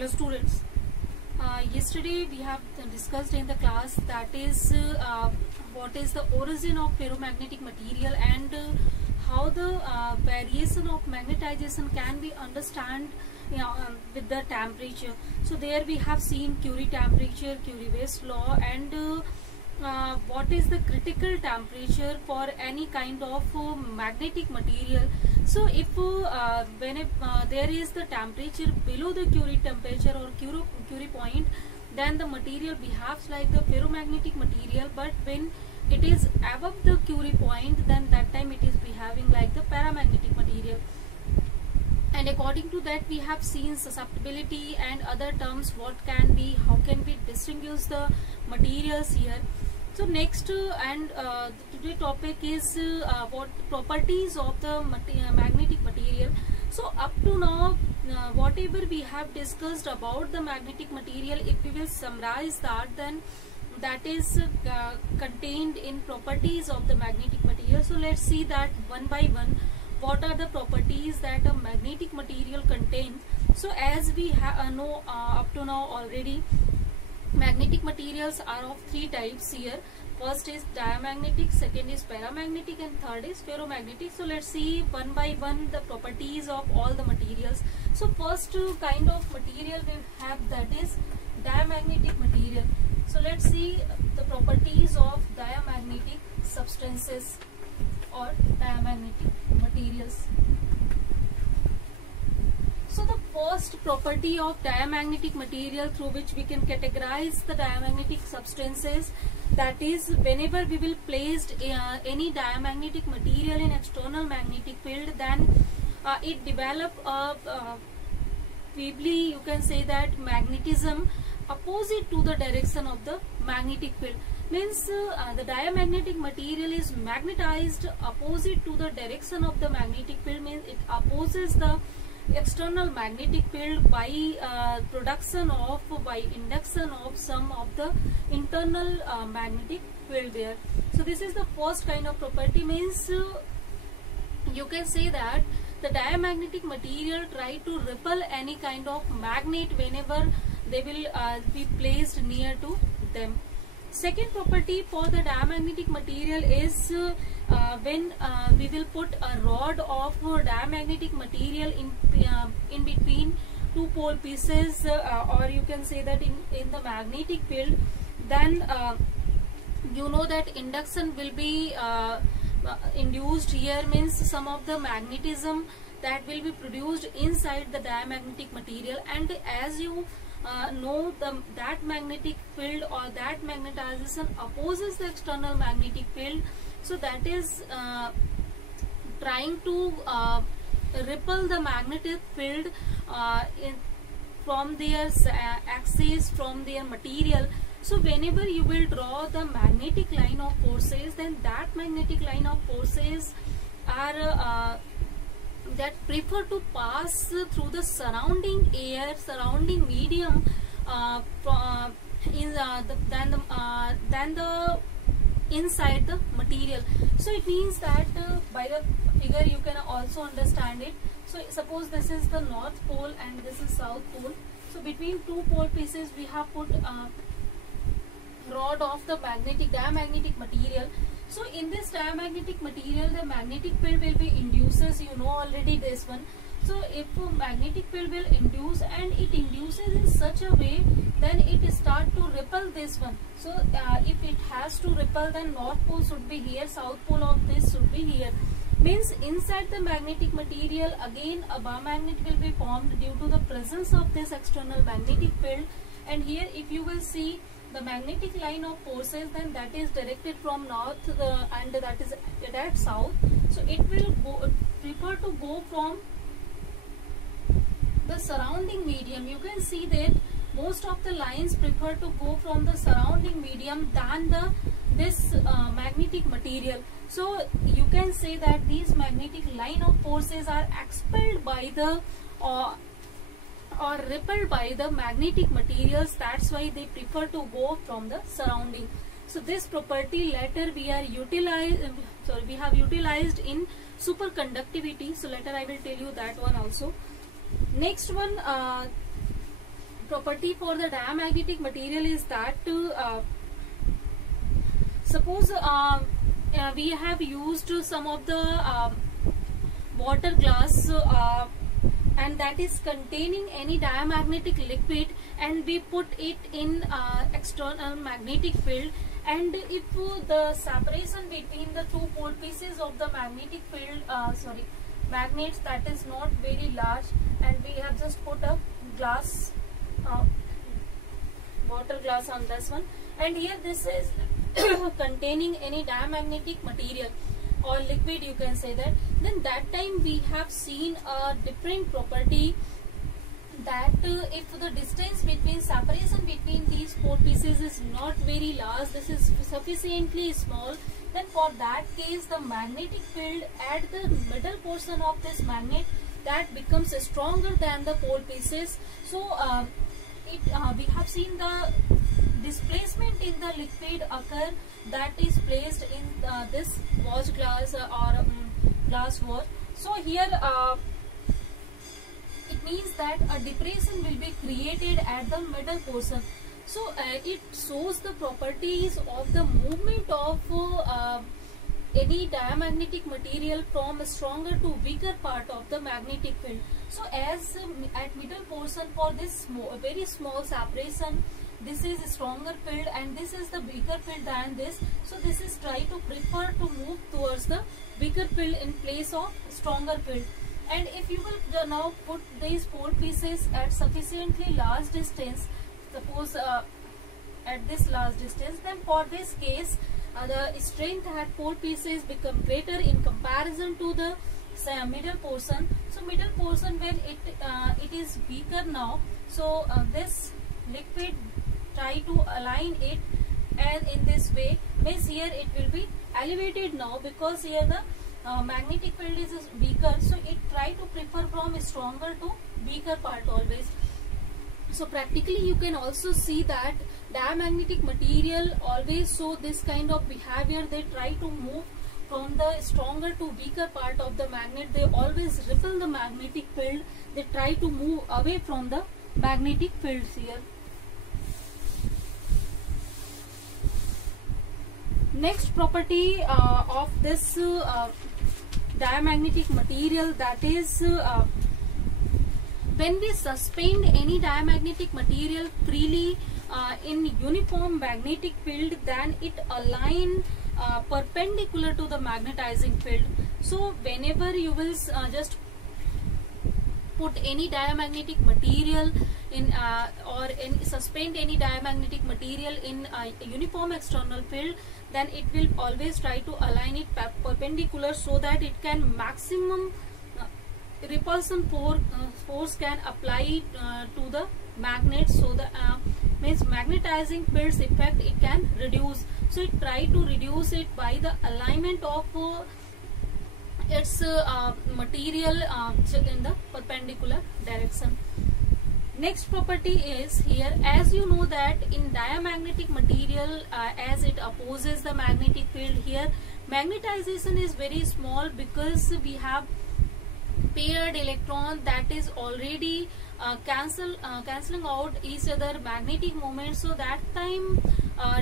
Hello students. Yesterday we have discussed in the class that is what is the origin of ferromagnetic material and how the variation of magnetization can be understood with the temperature. So there we have seen Curie temperature, Curie-West law, and what is the critical temperature for any kind of magnetic material. So if when there is the temperature below the Curie temperature or Curie point, then the material behaves like the ferromagnetic material, but when it is above the Curie point, then that time it is behaving like the paramagnetic material. And according to that, we have seen susceptibility and other terms, what can be, how can we distinguish the materials here. So next today topic is what properties of the magnetic material. So up to now, whatever we have discussed about the magnetic material, if we will summarize that, then that is contained in properties of the magnetic material. So let's see that one by one. What are the properties that a magnetic material contains? So as we know up to now already, magnetic materials are of three types here. First is diamagnetic, second is paramagnetic, and third is ferromagnetic. So let's see one by one the properties of all the materials. So first kind of material we have, that is diamagnetic material. So let's see the properties of diamagnetic substances or diamagnetic materials. So the first property of diamagnetic material through which we can categorize the diamagnetic substances, that is whenever we will place any diamagnetic material in external magnetic field, then it develop a feebly, you can say that, magnetism opposite to the direction of the magnetic field. Means the diamagnetic material is magnetized opposite to the direction of the magnetic field, means it opposes the external magnetic field by production of, by induction of some of the internal magnetic field there. So this is the first kind of property, means you can say that the diamagnetic material try to repel any kind of magnet whenever they will be placed near to them. Second property for the diamagnetic material is when we will put a rod of diamagnetic material in between two pole pieces, or you can say that in the magnetic field, then you know that induction will be induced here, means some of the magnetism that will be produced inside the diamagnetic material. And as you know, that magnetic field or that magnetization opposes the external magnetic field, so that is trying to repel the magnetic field from their axis, from their material. So whenever you will draw the magnetic line of forces, then that magnetic line of forces are that prefer to pass through the surrounding air, surrounding medium than the inside the material. So it means that by the figure you can also understand it. So suppose this is the north pole and this is south pole. So between two pole pieces we have put rod of the diamagnetic material. So in this diamagnetic material, the magnetic field will be induces, you know already this one. So if magnetic field will induce, and it induces in such a way, then it start to repel this one. So if it has to repel, then north pole should be here, south pole of this should be here. Means inside the magnetic material again a bar magnet will be formed due to the presence of this external magnetic field. And here if you will see the magnetic line of forces, then that is directed from north and that is at south. So it will prefer to go from the surrounding medium. You can see that most of the lines prefer to go from the surrounding medium than this magnetic material. So you can say that these magnetic line of forces are expelled by the or repelled by the magnetic materials. That's why they prefer to go from the surrounding. So this property later we have utilized in superconductivity. So later I will tell you that one also. Next one, property for the diamagnetic material is that suppose we have used some of the water glass and that is containing any diamagnetic liquid, and we put it in external magnetic field, and if the separation between the two pole pieces of the magnetic field magnets, that is not very large, and we have just put a glass water glass on this one, and here this is containing any diamagnetic material or liquid, you can say that, then that time we have seen a different property, that if the distance between separation between these pole pieces is not very large, this is sufficiently small, then for that case the magnetic field at the middle portion of this magnet, that becomes stronger than the pole pieces. So we have seen the displacement in the liquid occur, that is placed in this watch glass or glass watch. So here it means that a depression will be created at the middle portion. So it shows the properties of the movement of any diamagnetic material from a stronger to weaker part of the magnetic field. So as at middle portion, for this very small separation, this is a stronger field and this is the weaker field than this. So this is try to prefer to move towards the weaker field in place of stronger field. And if you will now put these pole pieces at sufficiently large distance, suppose at this large distance, then for this case the strength at pole pieces become greater in comparison to the middle portion. So middle portion, when it is weaker now, so this liquid try to align it, and in this way means here it will be elevated now, because here the magnetic field is weaker, so it try to prefer from stronger to weaker part always. So practically you can also see that diamagnetic material always show this kind of behavior. They try to move from the stronger to weaker part of the magnet. They always repel the magnetic field. They try to move away from the magnetic fields here. Next property of this diamagnetic material, that is when we suspend any diamagnetic material freely in uniform magnetic field, then it align perpendicular to the magnetizing field. So whenever you will just put any diamagnetic material in suspend any diamagnetic material in a uniform external field, then it will always try to align it perpendicular, so that it can maximum repulsion force can apply to the magnet, so the means magnetizing fields effect it can reduce. So it try to reduce it by the alignment of its material in the perpendicular direction. Next property is here, as you know that in diamagnetic material, as it opposes the magnetic field, here magnetization is very small, because we have paired electron that is already cancelling out each other magnetic moment. So that time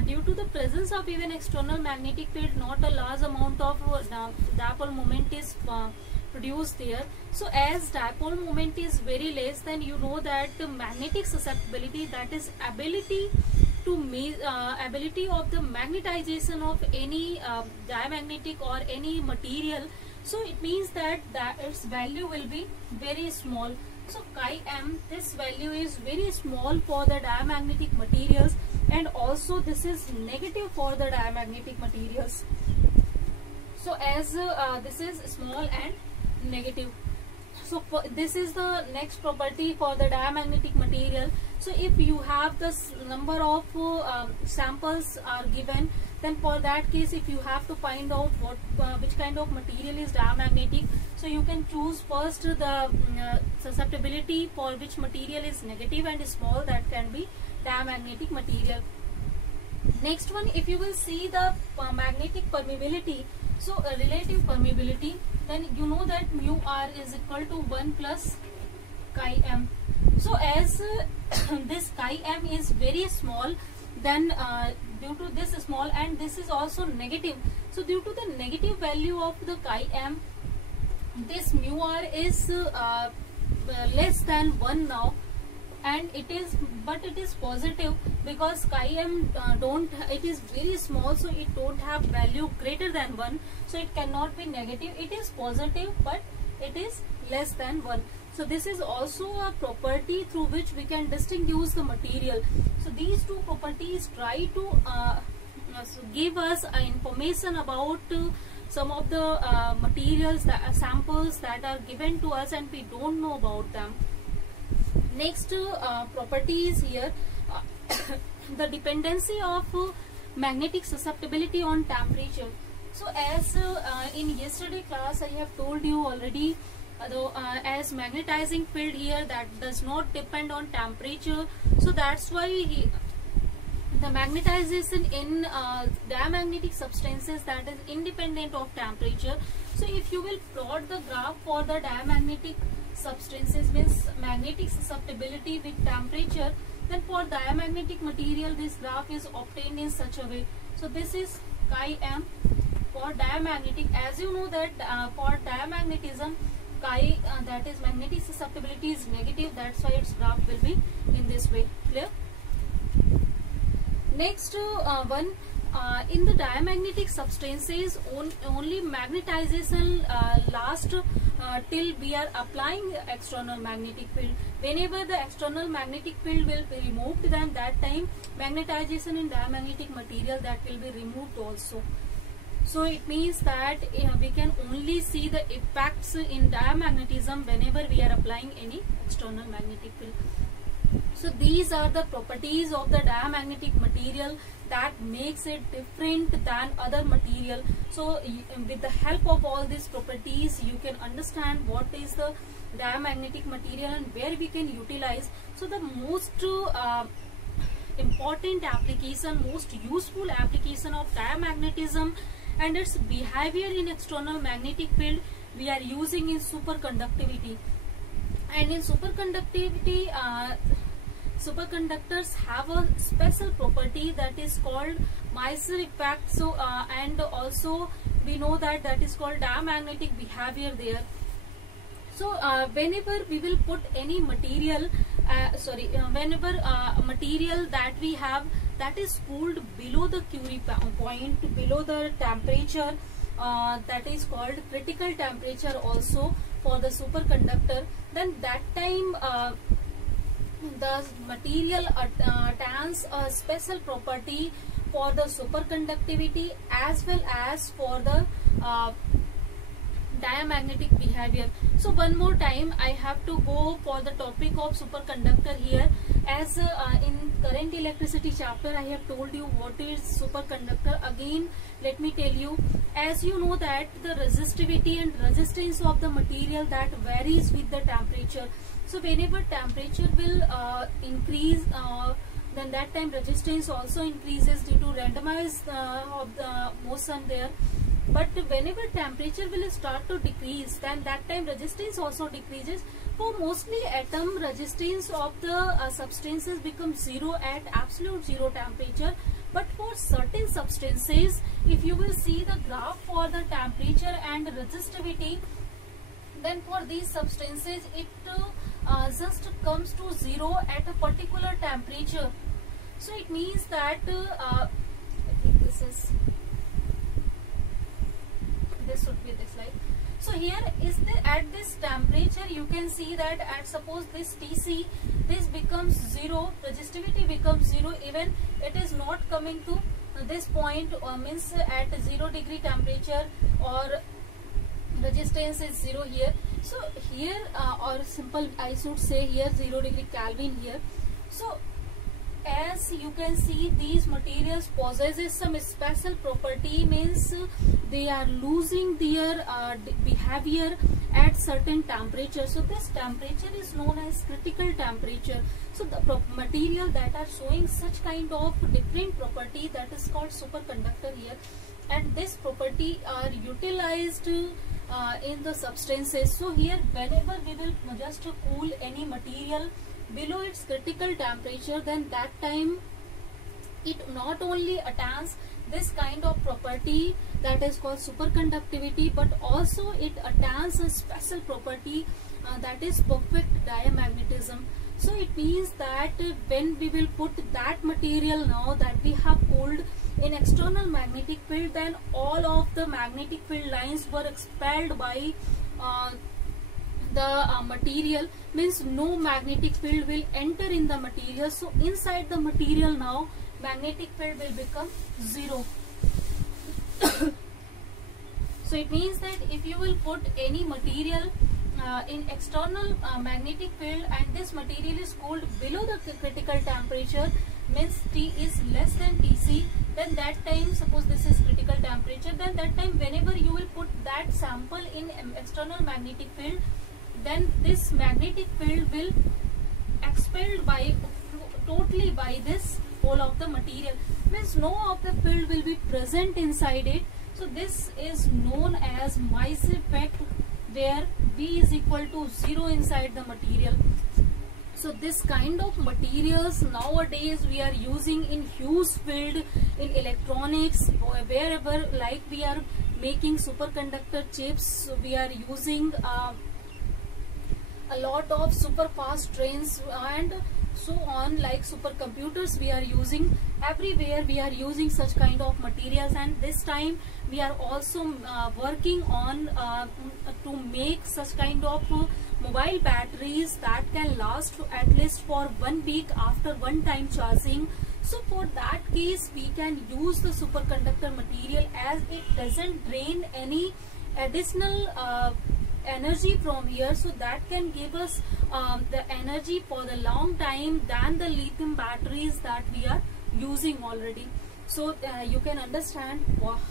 due to the presence of even external magnetic field, not a large amount of dipole moment is produced there. So as dipole moment is very less, then you know that the magnetic susceptibility, that is ability to ability of the magnetization of any diamagnetic or any material, so it means that its value will be very small. So chi m, this value is very small for the diamagnetic materials, and also this is negative for the diamagnetic materials. So as this is small and negative. So this is the next property for the diamagnetic material. So if you have this number of samples are given, then for that case, if you have to find out which kind of material is diamagnetic, so you can choose first the susceptibility for which material is negative and small, that can be diamagnetic material. Next one, if you will see the magnetic permeability, so relative permeability, then you know that mu r is equal to 1 plus chi m. So as this chi m is very small, then due to this small, and this is also negative, so due to the negative value of the chi m, this mu r is less than 1 now, and it is positive because chi m it is very small, so it don't have value greater than 1, so it cannot be negative. It is positive but it is less than 1. So this is also a property through which we can distinguish the material. So these two properties try to give us information about some of the materials, samples that are given to us and we don't know about them. Next property is here the dependency of magnetic susceptibility on temperature. So as in yesterday class I have told you already, as magnetizing field here that does not depend on temperature, so that's why the magnetization in diamagnetic substances, that is independent of temperature. So if you will plot the graph for the diamagnetic substances, means magnetic susceptibility with temperature, then for diamagnetic material this graph is obtained in such a way. So this is chi m for diamagnetic. As you know that for diamagnetism, chi that is magnetic susceptibility is negative, that's why its graph will be in this way. Clear? Next one, in the diamagnetic substances only magnetization lasts till we are applying external magnetic field. Whenever the external magnetic field will be removed, then that time magnetization in diamagnetic material that will be removed also. So it means that we can only see the effects in diamagnetism whenever we are applying any external magnetic field. So these are the properties of the diamagnetic material that makes it different than other material. So with the help of all these properties you can understand what is the diamagnetic material and where we can utilize. So the most important application, most useful application of diamagnetism and its behavior in external magnetic field we are using in superconductivity. And in superconductivity, superconductors have a special property that is called Meissner effect. So and also we know that that is called diamagnetic behavior there. So whenever we will put any material, whenever material that we have that is cooled below the Curie point, below the temperature that is called critical temperature also for the superconductor, then that time the material attains a special property for the superconductivity as well as for the diamagnetic behavior. So one more time I have to go for the topic of superconductor here. As in current electricity chapter I have told you what is superconductor. Again let me tell you, as you know that the resistivity and resistance of the material that varies with the temperature. So whenever temperature will increase, then that time resistance also increases due to randomized of the motion there. But whenever temperature will start to decrease, then that time resistance also decreases. For mostly atom, resistance of the substances becomes zero at absolute zero temperature. But for certain substances, if you will see the graph for the temperature and resistivity, then for these substances it just comes to zero at a particular temperature. So it means that I think this should be this light. So here is at this temperature you can see that at suppose this Tc, this becomes zero, resistivity becomes zero, even it is not coming to this point, means at 0 degree temperature or resistance is zero here. So here or simple I should say here 0 degree Kelvin here. So as you can see these materials possesses some special property, means they are losing their behavior at certain temperature. So this temperature is known as critical temperature. So the material that are showing such kind of different property, that is called superconductor here, and this property are utilized in the substances. So here whenever we will just cool any material below its critical temperature, then that time it not only attains this kind of property that is called superconductivity, but also it attains a special property that is perfect diamagnetism. So it means that when we will put that material now that we have cooled in external magnetic field, then all of the magnetic field lines were expelled by the material, means no magnetic field will enter in the material. So inside the material now magnetic field will become zero. So it means that if you will put any material in external magnetic field and this material is cooled below the critical temperature, means T is less than Tc, then that time, suppose this is critical temperature, then that time whenever you will put that sample in external magnetic field, then this magnetic field will expelled by totally by this whole of the material, means no of the field will be present inside it. So this is known as Mice effect, where V is equal to 0 inside the material. So this kind of materials nowadays we are using in huge field, in electronics, wherever, like we are making superconductor chips, so we are using a lot of super fast trains and so on, like supercomputers we are using. Everywhere we are using such kind of materials, and this time we are also working on to make such kind of mobile batteries that can last at least for 1 week after one time charging. So for that case we can use the superconductor material, as it doesn't drain any additional energy from here, so that can give us the energy for the long time than the lithium batteries that we are using already. So you can understand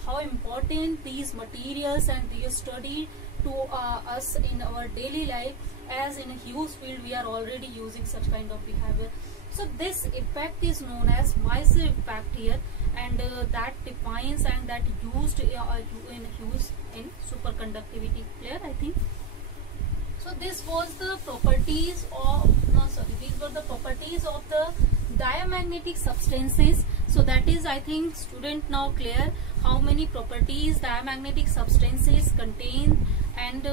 how important these materials and these study to us in our daily life, as in a huge field we are already using such kind of behavior. So this effect is known as Mice effect here, and that defines and that used in use in superconductivity. Clear, I think. So this was the properties of, these were the properties of the diamagnetic substances. So that is, I think, student now clear how many properties diamagnetic substances contain, and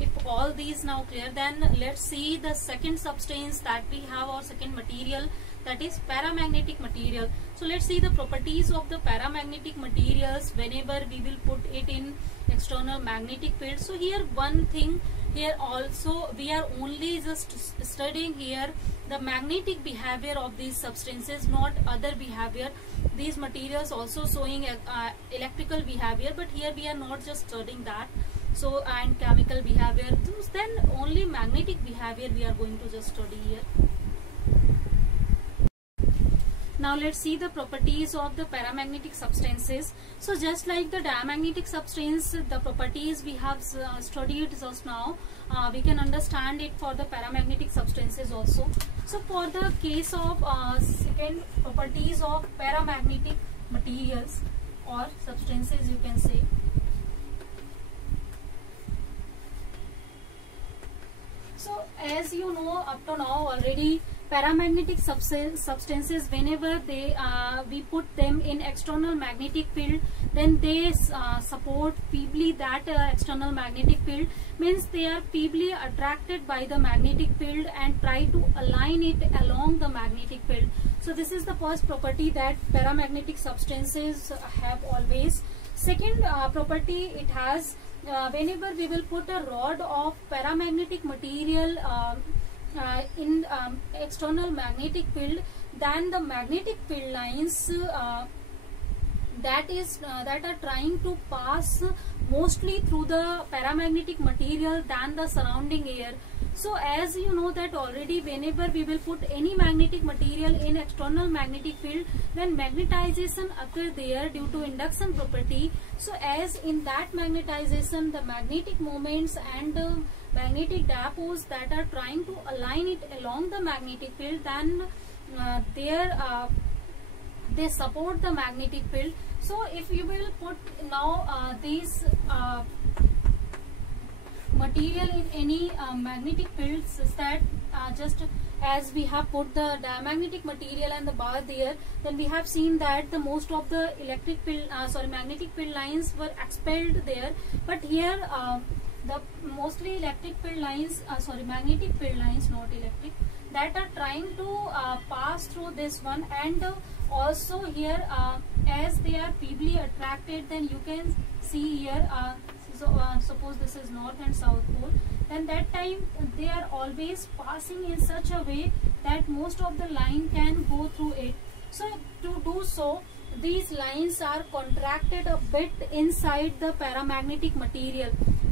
if all these now clear, then let's see the second substance that we have, or second material, that is paramagnetic material. So let's see the properties of the paramagnetic materials whenever we will put it in external magnetic field. So here one thing, here also we are only just studying here the magnetic behavior of these substances, not other behavior. These materials also showing electrical behavior, but here we are not just studying that. So and chemical behavior, then only magnetic behavior we are going to just study here. Now let's see the properties of the paramagnetic substances. So just like the diamagnetic substance, the properties we have studied just now, we can understand it for the paramagnetic substances also. So for the case of second properties of paramagnetic materials or substances, you can say. So as you know up to now already, paramagnetic substances, whenever they we put them in external magnetic field, then they support feebly that external magnetic field, means they are feebly attracted by the magnetic field and try to align it along the magnetic field. So this is the first property that paramagnetic substances have always. Second property it has, whenever we will put a rod of paramagnetic material in external magnetic field, then the magnetic field lines that are trying to pass mostly through the paramagnetic material than the surrounding air. So as you know that already, whenever we will put any magnetic material in external magnetic field, then magnetization occur there due to induction property. So as in that magnetization, the magnetic moments and magnetic dipoles that are trying to align it along the magnetic field, then they support the magnetic field. So if you will put now these material in any magnetic field, is that just as we have put the diamagnetic material and the bar there, then we have seen that the most of the magnetic field lines were expelled there. But here the mostly magnetic field lines, not electric, that are trying to pass through this one. And also here as they are feebly attracted, then you can see here suppose this is north and south pole, then that time they are always passing in such a way that most of the line can go through it. So to do so, these lines are contracted a bit inside the paramagnetic material.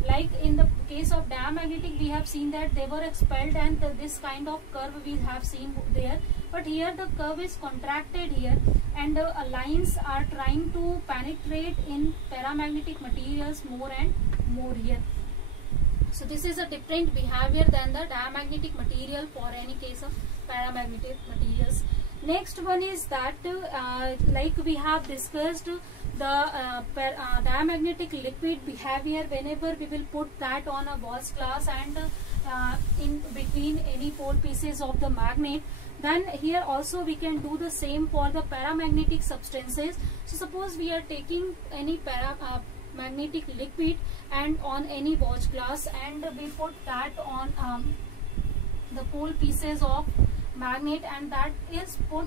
Like in the case of diamagnetic, we have seen that they were expelled and this kind of curve we have seen there. But here the curve is contracted here, and lines are trying to penetrate in paramagnetic materials more and more here. So this is a different behavior than the diamagnetic material for any case of paramagnetic materials. Next one is that like we have discussed the diamagnetic liquid behavior whenever we will put that on a Walsh glass and in between any pole pieces of the magnet. Then here also we can do the same for the paramagnetic substances. So suppose we are taking any magnetic liquid and on any Walsh glass, and we put that on the pole pieces of magnet, and that is put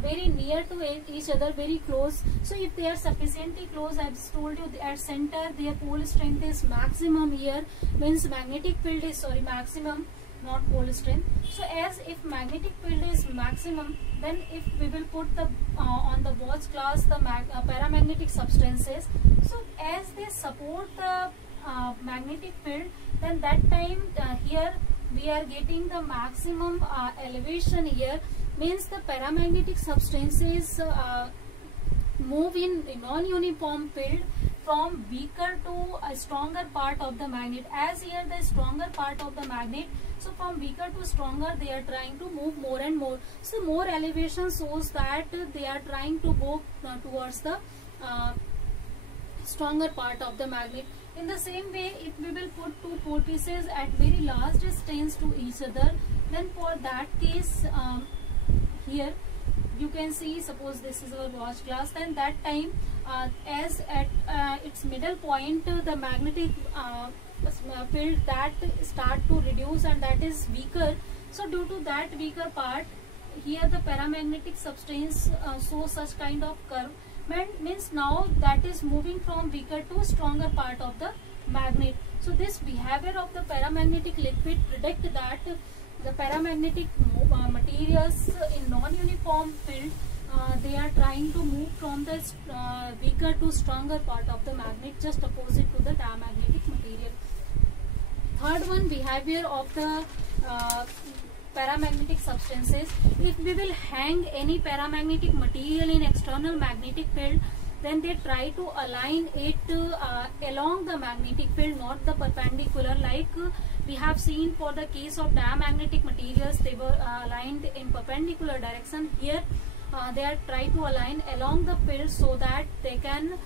very near to each other, very close. So if they are sufficiently close, I have told you at center their pole strength is maximum here, means magnetic field is maximum, not pole strength. So as if magnetic field is maximum, then if we will put the on the Walsh glass the paramagnetic substances, so as they support the magnetic field, then that time here we are getting the maximum elevation here, means the paramagnetic substances move in non-uniform field from weaker to a stronger part of the magnet. As here the stronger part of the magnet, so from weaker to stronger they are trying to move more and more. So more elevation shows that they are trying to go towards the stronger part of the magnet. In the same way, if we will put two pole pieces at very large distance to each other, then for that case here you can see, suppose this is our Walsh glass, then that time as at its middle point the magnetic field that start to reduce and that is weaker. So due to that weaker part, here the paramagnetic substance shows such kind of curve, means now that is moving from weaker to stronger part of the magnet. So this behavior of the paramagnetic liquid predict that the paramagnetic materials in non-uniform field they are trying to move from the weaker to stronger part of the magnet, just opposite to the diamagnetic material. Third one, behavior of the paramagnetic substances. If we will hang any paramagnetic material in external magnetic field, then they try to align it along the magnetic field, not the perpendicular. Like we have seen for the case of diamagnetic materials, they were aligned in perpendicular direction. Here they are trying to align along the field so that they can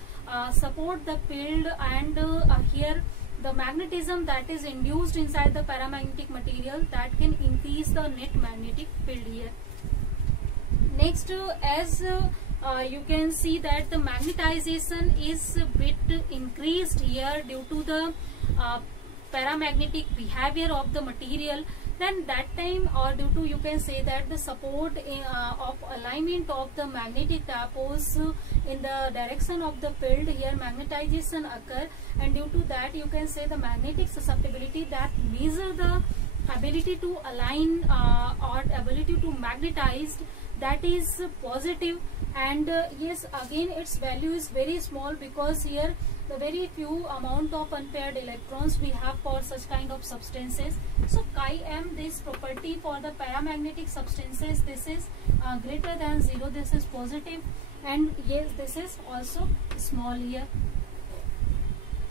support the field, and here the magnetism that is induced inside the paramagnetic material, that can increase the net magnetic field here. Next, as you can see that the magnetization is a bit increased here due to the paramagnetic behavior of the material. Then that time, or due to, you can say that the support of alignment of the magnetic dipoles in the direction of the field, here magnetization occur, and due to that you can say the magnetic susceptibility that measure the ability to align or ability to magnetize, that is positive. And yes, again its value is very small, because here the very few amount of unpaired electrons we have for such kind of substances. So chi m, this property for the paramagnetic substances, this is greater than 0, this is positive, and yes, this is also small here.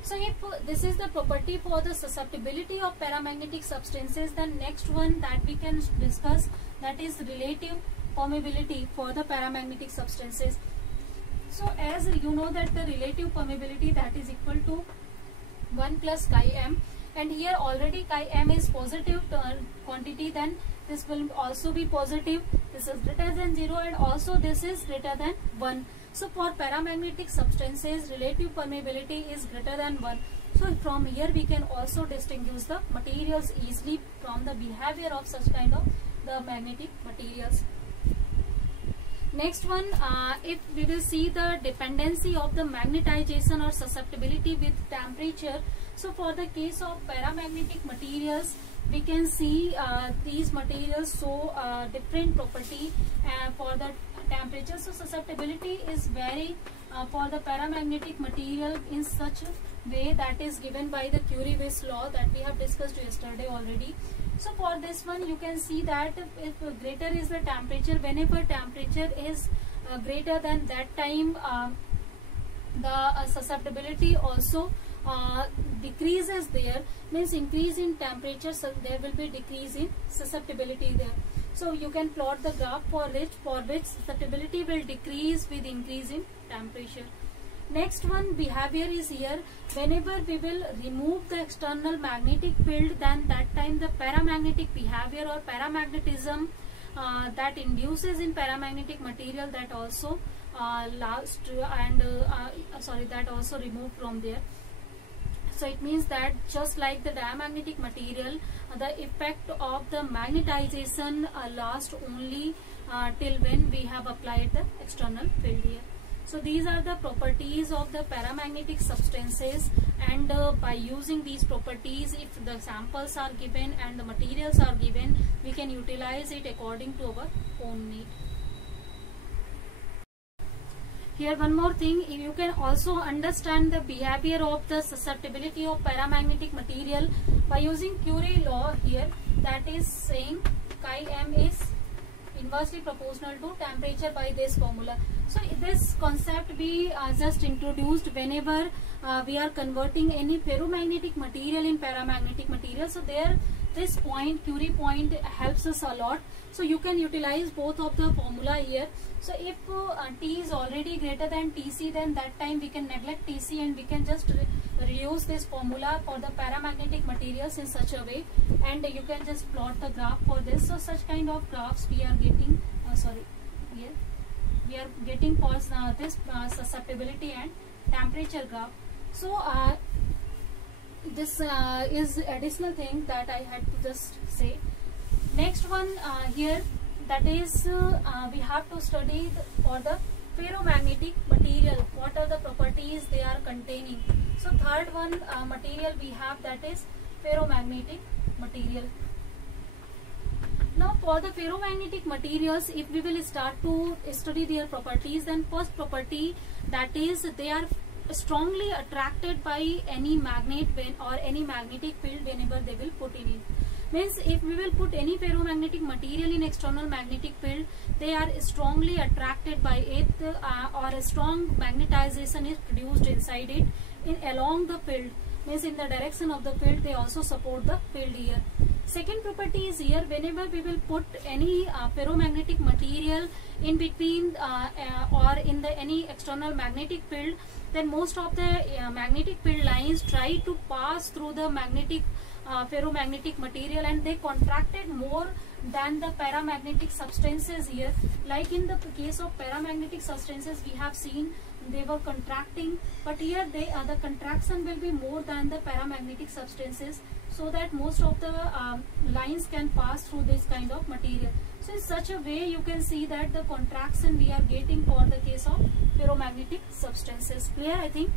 So if this is the property for the susceptibility of paramagnetic substances, then next one that we can discuss, that is relative permeability for the paramagnetic substances. So as you know that the relative permeability, that is equal to 1 plus chi m, and here already chi m is positive quantity, then this will also be positive, this is greater than 0, and also this is greater than 1. So for paramagnetic substances, relative permeability is greater than 1. So from here we can also distinguish the materials easily from the behavior of such kind of the magnetic materials. Next one, if we will see the dependency of the magnetization or susceptibility with temperature. So for the case of paramagnetic materials, we can see these materials show different property for the temperature. So susceptibility is very for the paramagnetic material in such a way that is given by the Curie-Weiss law that we have discussed yesterday already. So for this one, you can see that if greater is the temperature, whenever temperature is greater than that time, the susceptibility also decreases there, means increase in temperature, so there will be decrease in susceptibility there. So you can plot the graph for which susceptibility will decrease with increase in temperature. Next one behavior is here. Whenever we will remove the external magnetic field, then that time the paramagnetic behavior or paramagnetism that induces in paramagnetic material, that also that also removed from there. So it means that just like the diamagnetic material, the effect of the magnetization lasts only till when we have applied the external field here. So these are the properties of the paramagnetic substances, and by using these properties, if the samples are given and the materials are given, we can utilize it according to our own need. Here one more thing, you can also understand the behavior of the susceptibility of paramagnetic material by using Curie law here, that is saying chi m is inversely proportional to temperature by this formula. So this concept we just introduced whenever we are converting any ferromagnetic material in paramagnetic material. So there this point, Curie point, helps us a lot. So you can utilize both of the formula here. So if T is already greater than Tc, then that time we can neglect Tc and we can just reuse this formula for the paramagnetic materials in such a way, and you can just plot the graph for this. So such kind of graphs we are getting, we are getting for this susceptibility and temperature graph. So this is additional thing that I had to just say. Next one here, that is we have to study for the ferromagnetic material, what are the properties they are containing. So third one material we have, that is ferromagnetic material. Now for the ferromagnetic materials, if we will start to study their properties, then first property, that is they are strongly attracted by any magnet or any magnetic field whenever they will put in it. Means if we will put any ferromagnetic material in external magnetic field, they are strongly attracted by it, or a strong magnetization is produced inside it along the field, means in the direction of the field they also support the field here. Second property is here, whenever we will put any ferromagnetic material in between or in the any external magnetic field, then most of the magnetic field lines try to pass through the magnetic ferromagnetic material, and they contracted more than the paramagnetic substances here. Like in the case of paramagnetic substances, we have seen they were contracting, but here the contraction will be more than the paramagnetic substances, so that most of the lines can pass through this kind of material. So in such a way you can see that the contraction we are getting for the case of ferromagnetic substances. Clear, I think?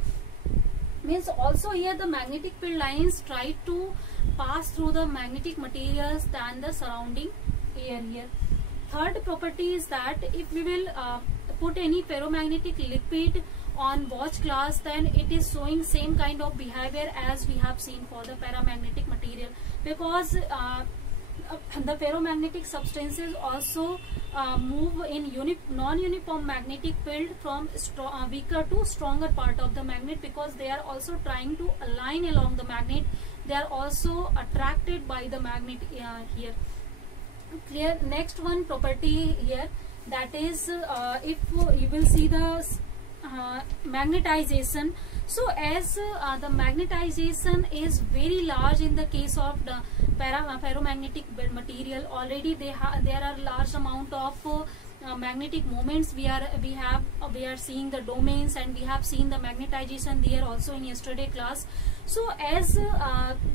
Means also here the magnetic field lines try to pass through the magnetic materials than the surrounding air here. Third property is that if we will put any ferromagnetic liquid on watch glass, then it is showing same kind of behavior as we have seen for the paramagnetic material, because the ferromagnetic substances also move in non-uniform magnetic field from weaker to stronger part of the magnet, because they are also trying to align along the magnet. They are also attracted by the magnet here. Clear? Next one property here, that is if you will see the magnetization. So as the magnetization is very large in the case of the ferromagnetic material, already there are large amount of magnetic moments. We are seeing the domains, and we have seen the magnetization there also in yesterday class. So as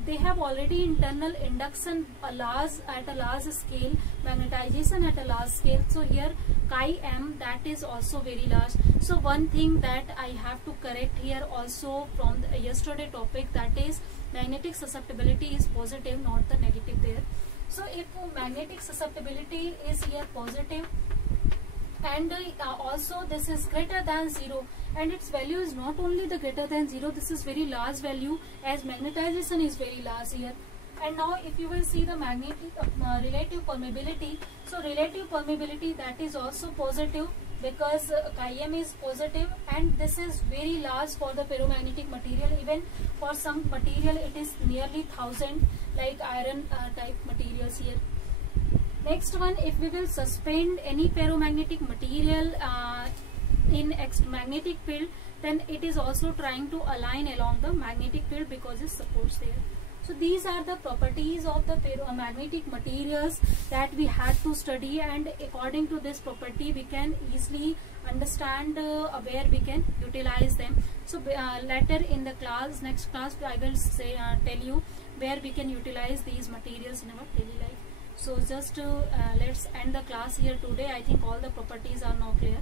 they have already internal induction laws at a large scale, magnetization at a large scale. So here chi m, that is also very large. So one thing that I have to correct here also from the yesterday topic, that is magnetic susceptibility is positive, not the negative there. So if magnetic susceptibility is here positive, and also this is greater than 0, and its value is not only the greater than 0, this is very large value, as magnetization is very large here. And now if you will see the magnetic relative permeability, so relative permeability, that is also positive, because chi m is positive, and this is very large for the ferromagnetic material. Even for some material it is nearly 1000, like iron type materials here. Next one, if we will suspend any ferromagnetic material in magnetic field, then it is also trying to align along the magnetic field because it supports there. So these are the properties of the ferromagnetic materials that we had to study, and according to this property we can easily understand where we can utilize them. So later in the class, next class, I will say tell you where we can utilize these materials in our daily life. So just let's end the class here today. I think all the properties are now clear.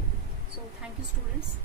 So thank you, students.